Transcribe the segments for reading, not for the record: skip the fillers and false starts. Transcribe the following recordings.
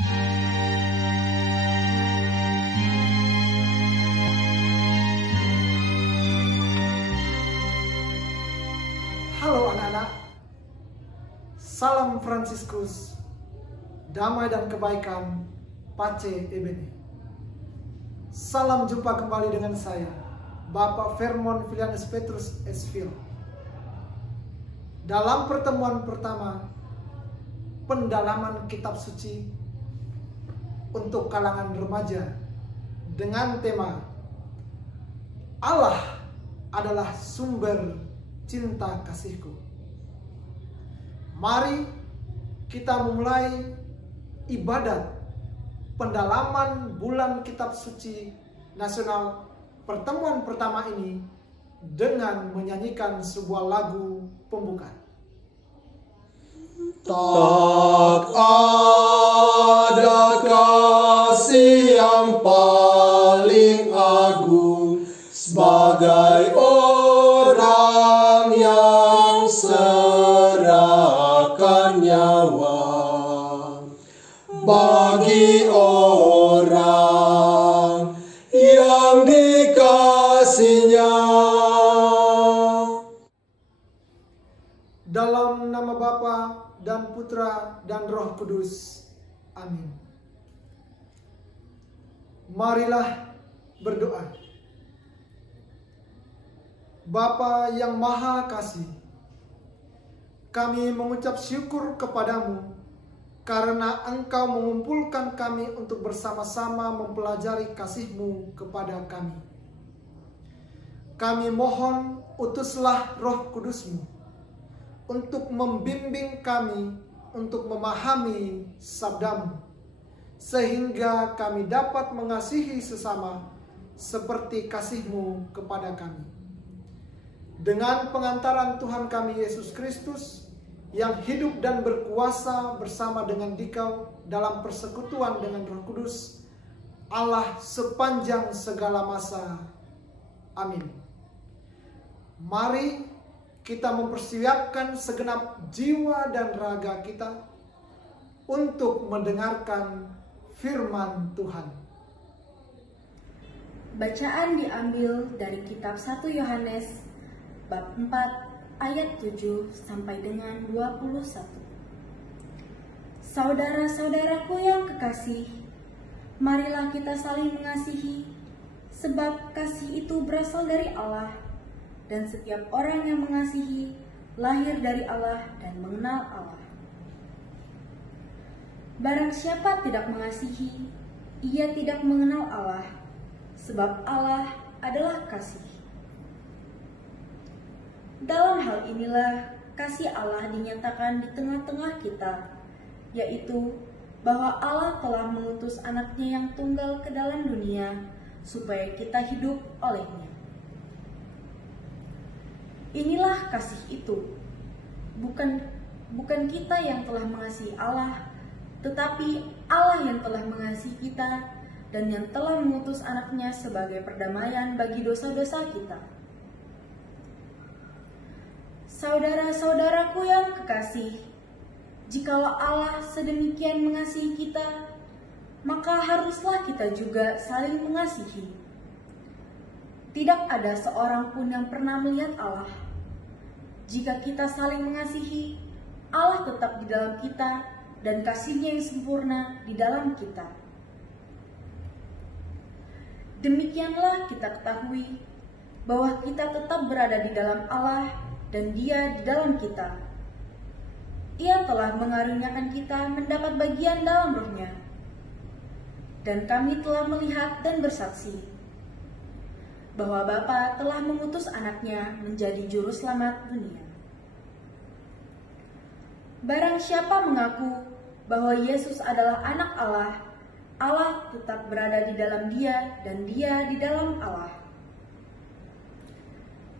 Halo anak-anak, salam Fransiskus, damai dan kebaikan, Pace Ebene. Salam jumpa kembali dengan saya, Bapak Vermon Filianus Petrus Esvil. Dalam pertemuan pertama, pendalaman kitab suci untuk kalangan remaja dengan tema Allah adalah sumber cinta kasihku. Mari kita memulai ibadat pendalaman bulan kitab suci nasional pertemuan pertama ini dengan menyanyikan sebuah lagu pembuka. Tak ada kasih yang paling agung sebagai orang yang serahkan nyawa bagi orang yang dikasihinya. Dalam nama Bapa dan Putra dan Roh Kudus. Amin. Marilah berdoa. Bapa yang Maha Kasih, kami mengucap syukur kepadamu karena Engkau mengumpulkan kami untuk bersama-sama mempelajari kasih-Mu kepada kami. Kami mohon utuslah Roh Kudus-Mu untuk membimbing kami untuk memahami sabda-Mu, sehingga kami dapat mengasihi sesama seperti kasih-Mu kepada kami. Dengan pengantaran Tuhan kami Yesus Kristus yang hidup dan berkuasa bersama dengan Dikau dalam persekutuan dengan Roh Kudus, Allah sepanjang segala masa. Amin. Mari kita mempersiapkan segenap jiwa dan raga kita untuk mendengarkan firman Tuhan. Bacaan diambil dari kitab 1 Yohanes bab 4 ayat 7 sampai dengan 21. Saudara-saudaraku yang kekasih, marilah kita saling mengasihi, sebab kasih itu berasal dari Allah, dan setiap orang yang mengasihi lahir dari Allah dan mengenal Allah. Barang siapa tidak mengasihi, ia tidak mengenal Allah, sebab Allah adalah kasih. Dalam hal inilah kasih Allah dinyatakan di tengah-tengah kita, yaitu bahwa Allah telah mengutus anaknya yang tunggal ke dalam dunia supaya kita hidup olehnya. Inilah kasih itu, bukan kita yang telah mengasihi Allah, tetapi Allah yang telah mengasihi kita dan yang telah mengutus anaknya sebagai perdamaian bagi dosa-dosa kita. Saudara-saudaraku yang kekasih, jikalau Allah sedemikian mengasihi kita, maka haruslah kita juga saling mengasihi. Tidak ada seorang pun yang pernah melihat Allah. Jika kita saling mengasihi, Allah tetap di dalam kita dan kasih-Nya yang sempurna di dalam kita. Demikianlah kita ketahui bahwa kita tetap berada di dalam Allah dan Dia di dalam kita. Ia telah mengaruniakan kita mendapat bagian dalam Roh-Nya. Dan kami telah melihat dan bersaksi bahwa Bapa telah mengutus anaknya menjadi juru selamat dunia. Barang siapa mengaku bahwa Yesus adalah anak Allah, Allah tetap berada di dalam Dia dan Dia di dalam Allah.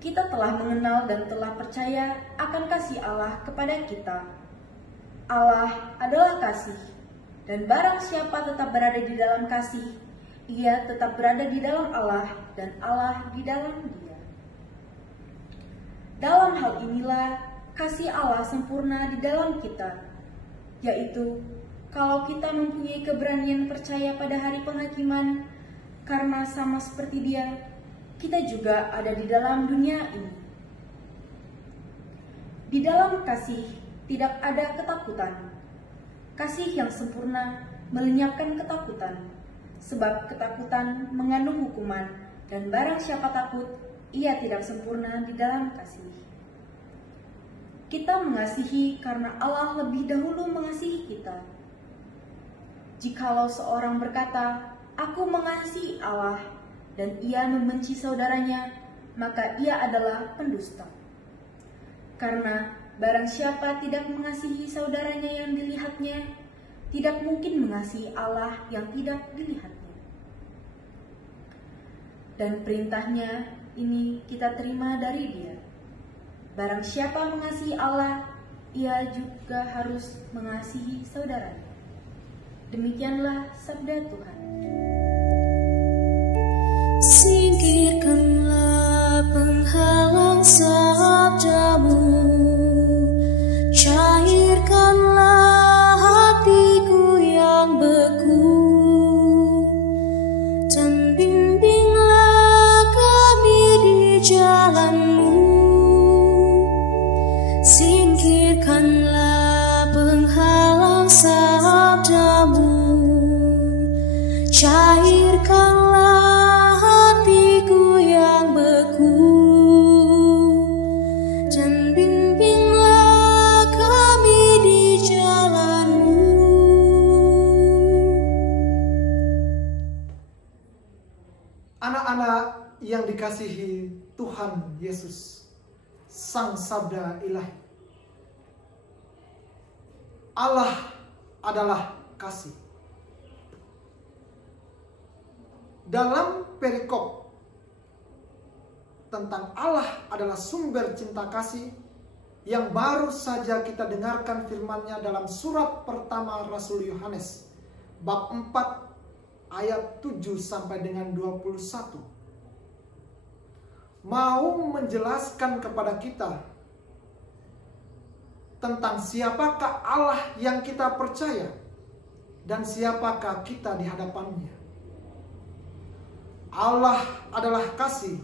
Kita telah mengenal dan telah percaya akan kasih Allah kepada kita. Allah adalah kasih, dan barang siapa tetap berada di dalam kasih, ia tetap berada di dalam Allah dan Allah di dalam Dia. Dalam hal inilah kasih Allah sempurna di dalam kita, yaitu kalau kita mempunyai keberanian percaya pada hari penghakiman, karena sama seperti Dia, kita juga ada di dalam dunia ini. Di dalam kasih tidak ada ketakutan. Kasih yang sempurna melenyapkan ketakutan, sebab ketakutan mengandung hukuman, dan barang siapa takut, ia tidak sempurna di dalam kasih. Kita mengasihi karena Allah lebih dahulu mengasihi kita. Jikalau seorang berkata, "Aku mengasihi Allah," dan ia membenci saudaranya, maka ia adalah pendusta. Karena barang siapa tidak mengasihi saudaranya yang dilihatnya, tidak mungkin mengasihi Allah yang tidak dilihatnya. Dan perintahnya ini kita terima dari Dia. Barang siapa mengasihi Allah, ia juga harus mengasihi saudaranya. Demikianlah sabda Tuhan. Singkirkanlah penghalang sabdamu, cairkanlah hatiku yang beku, dan bimbinglah kami di jalanmu. Singkirkanlah penghalang sabdamu, cairkanlah hatiku yang beku, dan bimbinglah kami di jalanmu. Anak-anak yang dikasihi Tuhan Yesus, Sang Sabda Ilahi. Allah adalah kasih. Dalam perikop tentang Allah adalah sumber cinta kasih yang baru saja kita dengarkan firman-Nya dalam surat pertama Rasul Yohanes bab 4 ayat 7 sampai dengan 21. Mau menjelaskan kepada kita tentang siapakah Allah yang kita percaya dan siapakah kita di hadapannya. Allah adalah kasih,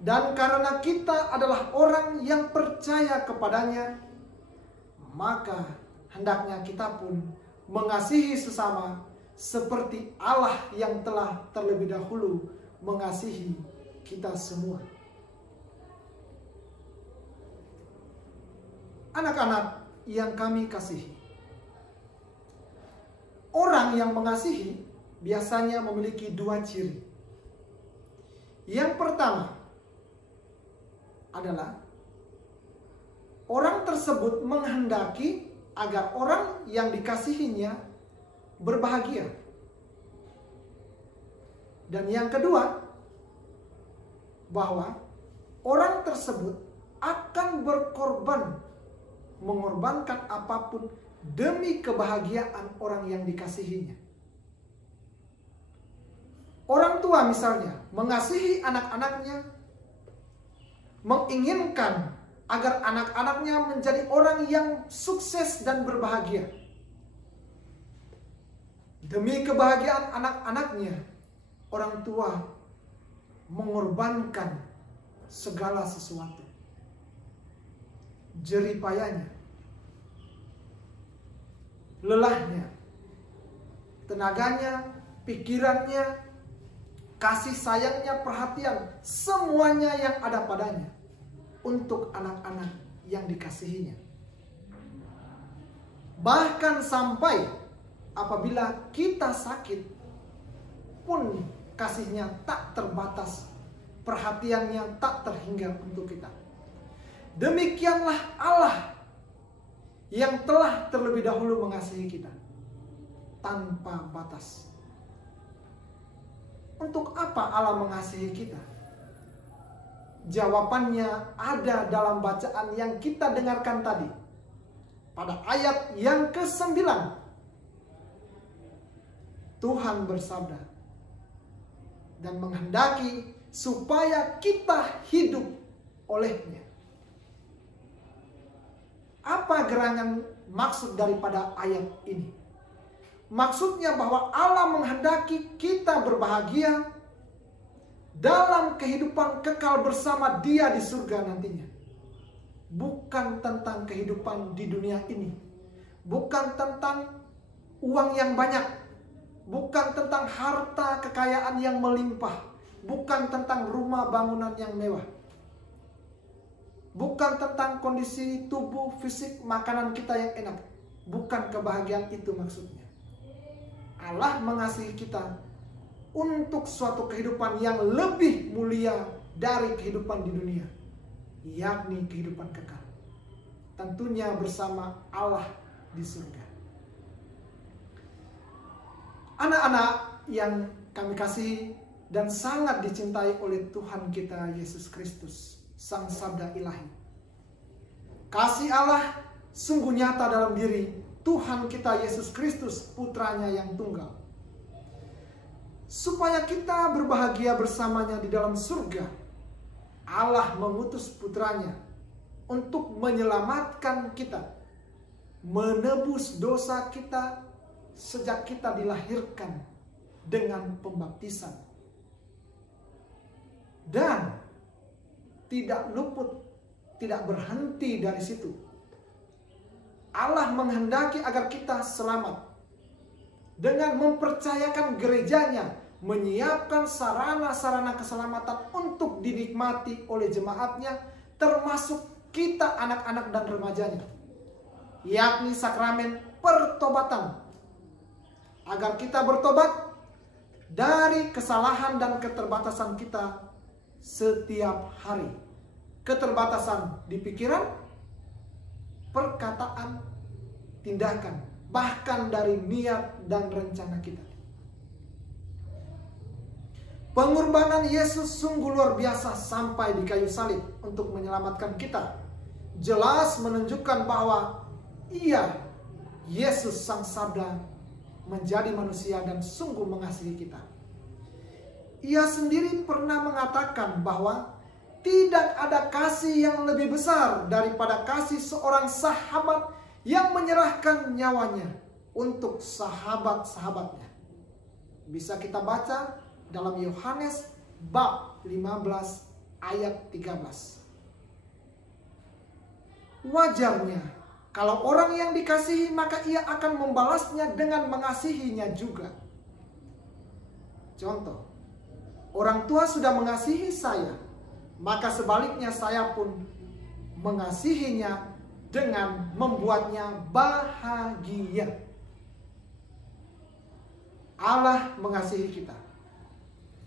dan karena kita adalah orang yang percaya kepadanya, maka hendaknya kita pun mengasihi sesama seperti Allah yang telah terlebih dahulu mengasihi kita semua. Anak-anak yang kami kasihi, orang yang mengasihi biasanya memiliki dua ciri. Yang pertama adalah orang tersebut menghendaki agar orang yang dikasihinya berbahagia. Dan yang kedua, bahwa orang tersebut akan mengorbankan apapun demi kebahagiaan orang yang dikasihinya. Orang tua misalnya mengasihi anak-anaknya, menginginkan agar anak-anaknya menjadi orang yang sukses dan berbahagia. Demi kebahagiaan anak-anaknya, orang tua mengorbankan segala sesuatu. Jerih payahnya, lelahnya, tenaganya, pikirannya, kasih sayangnya, perhatian, semuanya yang ada padanya untuk anak-anak yang dikasihinya. Bahkan sampai apabila kita sakit pun kasihnya tak terbatas, perhatiannya tak terhingga untuk kita. Demikianlah Allah yang telah terlebih dahulu mengasihi kita tanpa batas. Untuk apa Allah mengasihi kita? Jawabannya ada dalam bacaan yang kita dengarkan tadi. Pada ayat yang ke-9. Tuhan bersabda dan menghendaki supaya kita hidup olehnya. Apa gerangan maksud daripada ayat ini? Maksudnya bahwa Allah menghendaki kita berbahagia dalam kehidupan kekal bersama Dia di surga nantinya. Bukan tentang kehidupan di dunia ini. Bukan tentang uang yang banyak. Bukan tentang harta kekayaan yang melimpah. Bukan tentang rumah bangunan yang mewah. Bukan tentang kondisi tubuh, fisik, makanan kita yang enak. Bukan kebahagiaan itu maksudnya. Allah mengasihi kita untuk suatu kehidupan yang lebih mulia dari kehidupan di dunia, yakni kehidupan kekal. Tentunya bersama Allah di surga. Anak-anak yang kami kasihi dan sangat dicintai oleh Tuhan kita Yesus Kristus, Sang Sabda Ilahi. Kasih Allah sungguh nyata dalam diri Tuhan kita Yesus Kristus, Putranya yang tunggal. Supaya kita berbahagia bersamanya di dalam surga, Allah mengutus Putranya untuk menyelamatkan kita, menebus dosa kita sejak kita dilahirkan dengan pembaptisan. Dan tidak luput, tidak berhenti dari situ. Allah menghendaki agar kita selamat dengan mempercayakan gerejanya, menyiapkan sarana-sarana keselamatan untuk dinikmati oleh jemaatnya, termasuk kita anak-anak dan remajanya, yakni sakramen pertobatan, agar kita bertobat dari kesalahan dan keterbatasan kita setiap hari. Keterbatasan di pikiran, perkataan, tindakan, bahkan dari niat dan rencana kita. Pengorbanan Yesus sungguh luar biasa sampai di kayu salib untuk menyelamatkan kita. Jelas menunjukkan bahwa Ia, Yesus Sang Sabda, menjadi manusia dan sungguh mengasihi kita. Ia sendiri pernah mengatakan bahwa tidak ada kasih yang lebih besar daripada kasih seorang sahabat yang menyerahkan nyawanya untuk sahabat-sahabatnya. Bisa kita baca dalam Yohanes bab 15 ayat 13. Wajarnya kalau orang yang dikasihi maka ia akan membalasnya dengan mengasihinya juga. Contoh, orang tua sudah mengasihi saya, maka sebaliknya saya pun mengasihinya dengan membuatnya bahagia. Allah mengasihi kita.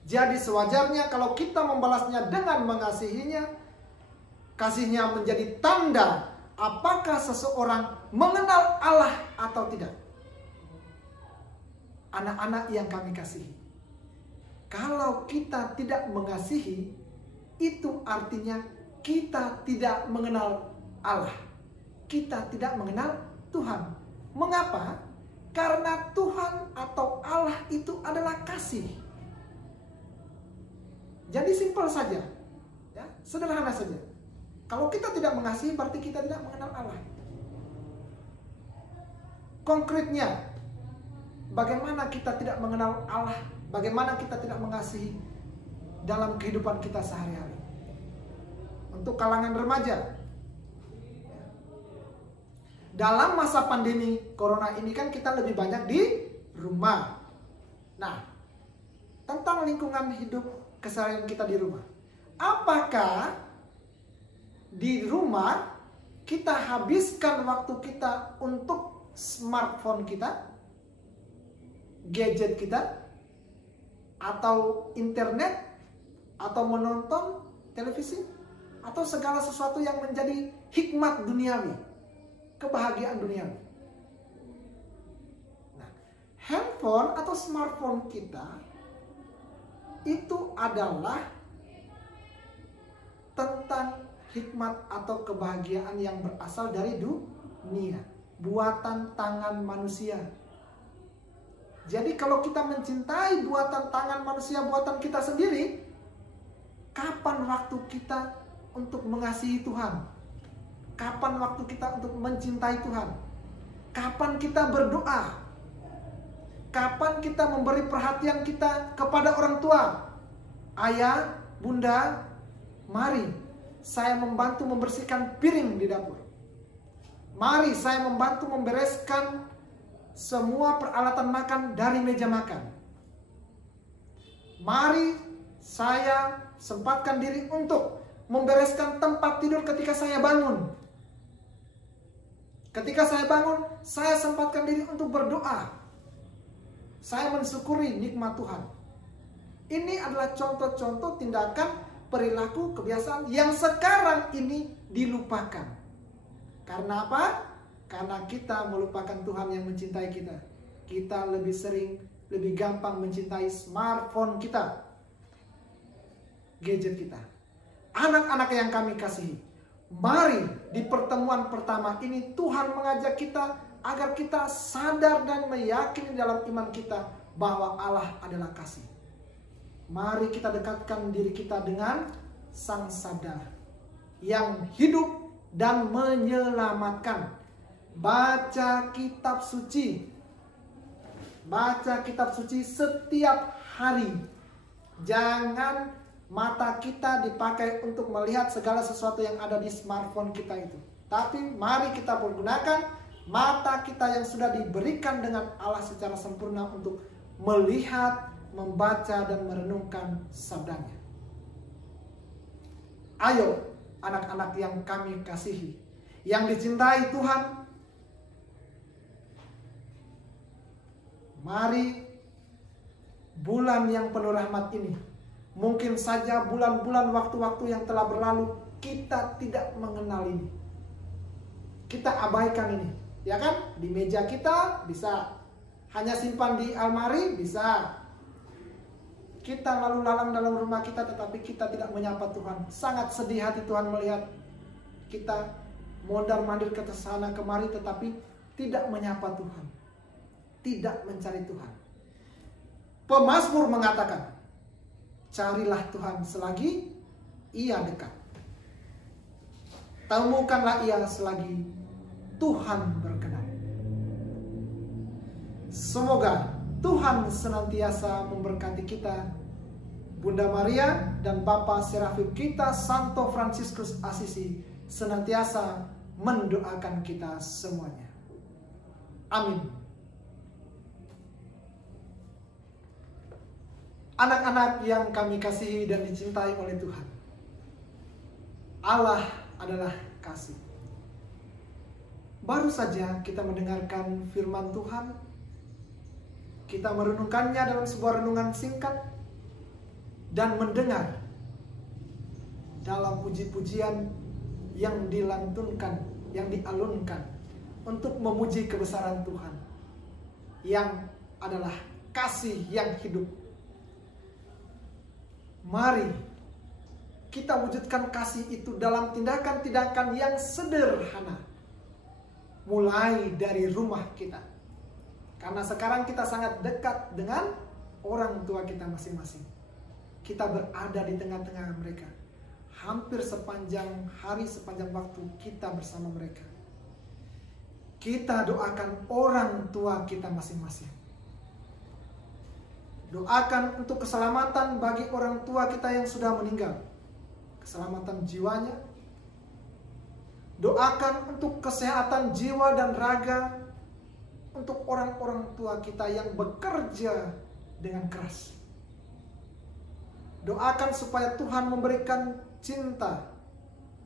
Jadi sewajarnya kalau kita membalasnya dengan mengasihinya, kasihnya menjadi tanda apakah seseorang mengenal Allah atau tidak. Anak-anak yang kami kasihi, kalau kita tidak mengasihi, itu artinya kita tidak mengenal Allah. Kita tidak mengenal Tuhan. Mengapa? Karena Tuhan atau Allah itu adalah kasih. Jadi simpel saja, ya, sederhana saja. Kalau kita tidak mengasihi, berarti kita tidak mengenal Allah. Konkretnya, bagaimana kita tidak mengenal Allah? Bagaimana kita tidak mengasihi dalam kehidupan kita sehari-hari? Untuk kalangan remaja, dalam masa pandemi corona ini kan kita lebih banyak di rumah. Nah, tentang lingkungan hidup keseharian kita di rumah, apakah di rumah kita habiskan waktu kita untuk smartphone kita, gadget kita, atau internet, atau menonton televisi, atau segala sesuatu yang menjadi hikmat duniawi, kebahagiaan duniawi? Nah, handphone atau smartphone kita itu adalah tentang hikmat atau kebahagiaan yang berasal dari dunia, buatan tangan manusia. Jadi kalau kita mencintai buatan tangan manusia, buatan kita sendiri, kapan waktu kita untuk mengasihi Tuhan? Kapan waktu kita untuk mencintai Tuhan? Kapan kita berdoa? Kapan kita memberi perhatian kita kepada orang tua? Ayah, bunda, mari saya membantu membersihkan piring di dapur. Mari saya membantu membereskan semua peralatan makan dari meja makan. Mari saya sempatkan diri untuk membereskan tempat tidur ketika saya bangun. Ketika saya bangun, saya sempatkan diri untuk berdoa. Saya mensyukuri nikmat Tuhan. Ini adalah contoh-contoh tindakan, perilaku, kebiasaan yang sekarang ini dilupakan. Karena apa? Karena kita melupakan Tuhan yang mencintai kita. Kita lebih sering, lebih gampang mencintai smartphone kita, gadget kita. Anak-anak yang kami kasihi, mari di pertemuan pertama ini Tuhan mengajak kita agar kita sadar dan meyakini dalam iman kita bahwa Allah adalah kasih. Mari kita dekatkan diri kita dengan Sang Sadar yang hidup dan menyelamatkan. Baca kitab suci. Baca kitab suci setiap hari. Jangan mata kita dipakai untuk melihat segala sesuatu yang ada di smartphone kita itu. Tapi mari kita pergunakan mata kita yang sudah diberikan dengan Allah secara sempurna untuk melihat, membaca, dan merenungkan sabdanya. Ayo anak-anak yang kami kasihi, yang dicintai Tuhan, mari bulan yang penuh rahmat ini, mungkin saja bulan-bulan waktu-waktu yang telah berlalu kita tidak mengenal ini. Kita abaikan ini. Ya kan? Di meja kita bisa, hanya simpan di almari bisa. Kita lalu lalang dalam rumah kita tetapi kita tidak menyapa Tuhan. Sangat sedih hati Tuhan melihat kita mondar-mandir ke sana kemari tetapi tidak menyapa Tuhan. Tidak mencari Tuhan. Pemazmur mengatakan, carilah Tuhan selagi Ia dekat. Temukanlah Ia selagi Tuhan berkenan. Semoga Tuhan senantiasa memberkati kita, Bunda Maria dan Bapak Serafim kita, Santo Fransiskus Assisi, senantiasa mendoakan kita semuanya. Amin. Anak-anak yang kami kasihi dan dicintai oleh Tuhan, Allah adalah kasih. Baru saja kita mendengarkan firman Tuhan. Kita merenungkannya dalam sebuah renungan singkat. Dan mendengar dalam puji-pujian yang dilantunkan, yang dialunkan untuk memuji kebesaran Tuhan, yang adalah kasih yang hidup. Mari kita wujudkan kasih itu dalam tindakan-tindakan yang sederhana. Mulai dari rumah kita. Karena sekarang kita sangat dekat dengan orang tua kita masing-masing. Kita berada di tengah-tengah mereka. Hampir sepanjang hari, sepanjang waktu kita bersama mereka. Kita doakan orang tua kita masing-masing. Doakan untuk keselamatan bagi orang tua kita yang sudah meninggal. Keselamatan jiwanya. Doakan untuk kesehatan jiwa dan raga untuk orang-orang tua kita yang bekerja dengan keras. Doakan supaya Tuhan memberikan cinta,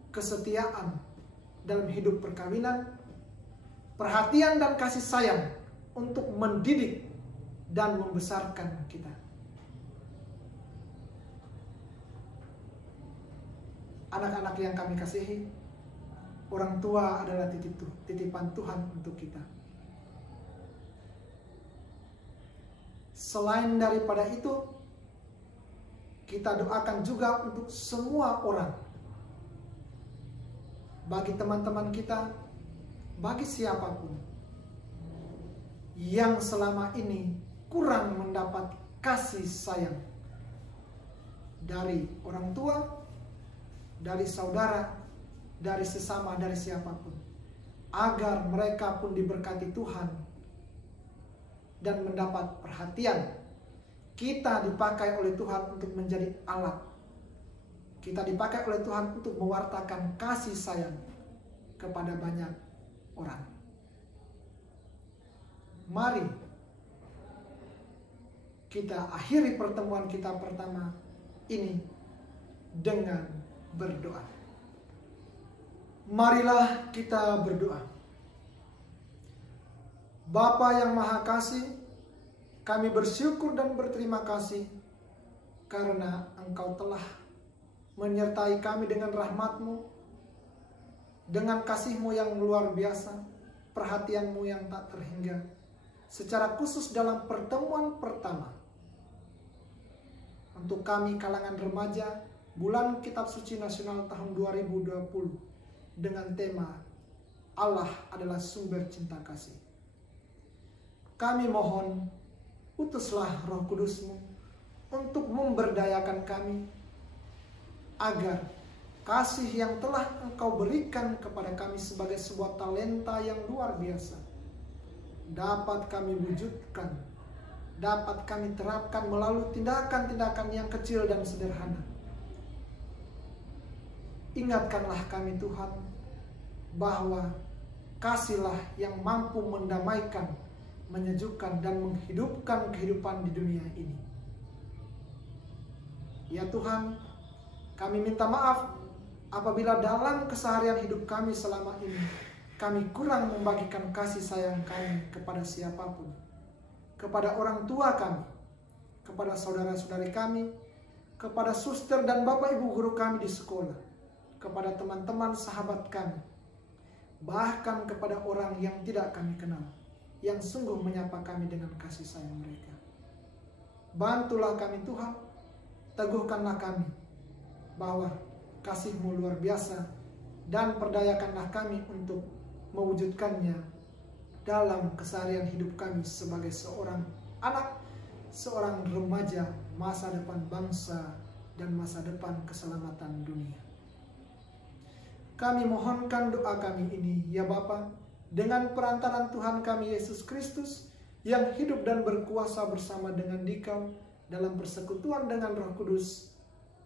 kesetiaan dalam hidup perkawinan, perhatian dan kasih sayang untuk mendidik dan membesarkan kita. Anak-anak yang kami kasihi, orang tua adalah titipan Tuhan untuk kita. Selain daripada itu, kita doakan juga untuk semua orang. Bagi teman-teman kita, bagi siapapun yang selama ini kurang mendapat kasih sayang dari orang tua, dari saudara, dari sesama, dari siapapun, agar mereka pun diberkati Tuhan dan mendapat perhatian. Kita dipakai oleh Tuhan untuk menjadi alat. Kita dipakai oleh Tuhan untuk mewartakan kasih sayang kepada banyak orang. Mari kita akhiri pertemuan kita pertama ini dengan berdoa. Marilah kita berdoa. Bapa yang Maha Kasih, kami bersyukur dan berterima kasih karena Engkau telah menyertai kami dengan rahmat-Mu, dengan kasih-Mu yang luar biasa, perhatian-Mu yang tak terhingga, secara khusus dalam pertemuan pertama. Untuk kami kalangan remaja, Bulan Kitab Suci Nasional tahun 2020 dengan tema Allah adalah sumber cinta kasih. Kami mohon, utuslah Roh Kudus-Mu untuk memberdayakan kami agar kasih yang telah Engkau berikan kepada kami sebagai sebuah talenta yang luar biasa dapat kami wujudkan, dapat kami terapkan melalui tindakan-tindakan yang kecil dan sederhana. Ingatkanlah kami Tuhan bahwa kasihlah yang mampu mendamaikan, menyejukkan dan menghidupkan kehidupan di dunia ini. Ya Tuhan, kami minta maaf apabila dalam keseharian hidup kami selama ini kami kurang membagikan kasih sayang kami kepada siapapun, kepada orang tua kami, kepada saudara-saudari kami, kepada suster dan bapak ibu guru kami di sekolah, kepada teman-teman sahabat kami, bahkan kepada orang yang tidak kami kenal, yang sungguh menyapa kami dengan kasih sayang mereka. Bantulah kami Tuhan, teguhkanlah kami bahwa kasih-Mu luar biasa dan perdayakanlah kami untuk mewujudkannya dalam keseharian hidup kami sebagai seorang anak, seorang remaja, masa depan bangsa dan masa depan keselamatan dunia. Kami mohonkan doa kami ini ya Bapa, dengan perantaran Tuhan kami Yesus Kristus yang hidup dan berkuasa bersama dengan Dikau dalam persekutuan dengan Roh Kudus,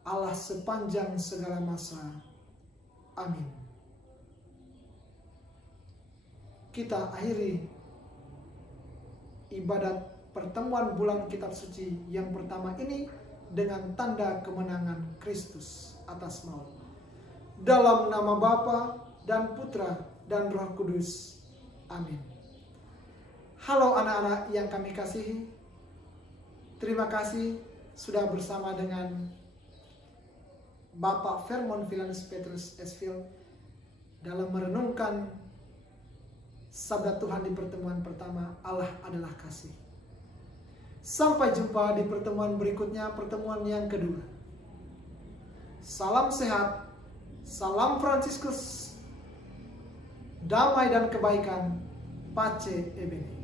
Allah sepanjang segala masa. Amin. Kita akhiri ibadat pertemuan bulan Kitab Suci yang pertama ini dengan tanda kemenangan Kristus atas maut. Dalam nama Bapa dan Putra dan Roh Kudus. Amin. Halo anak-anak yang kami kasihi. Terima kasih sudah bersama dengan Bapak Vermon Vilanus Petrus Esfield dalam merenungkan sabda Tuhan di pertemuan pertama, Allah adalah kasih. Sampai jumpa di pertemuan berikutnya, pertemuan yang kedua. Salam sehat. Salam Fransiskus, damai dan kebaikan, Pace Ebene.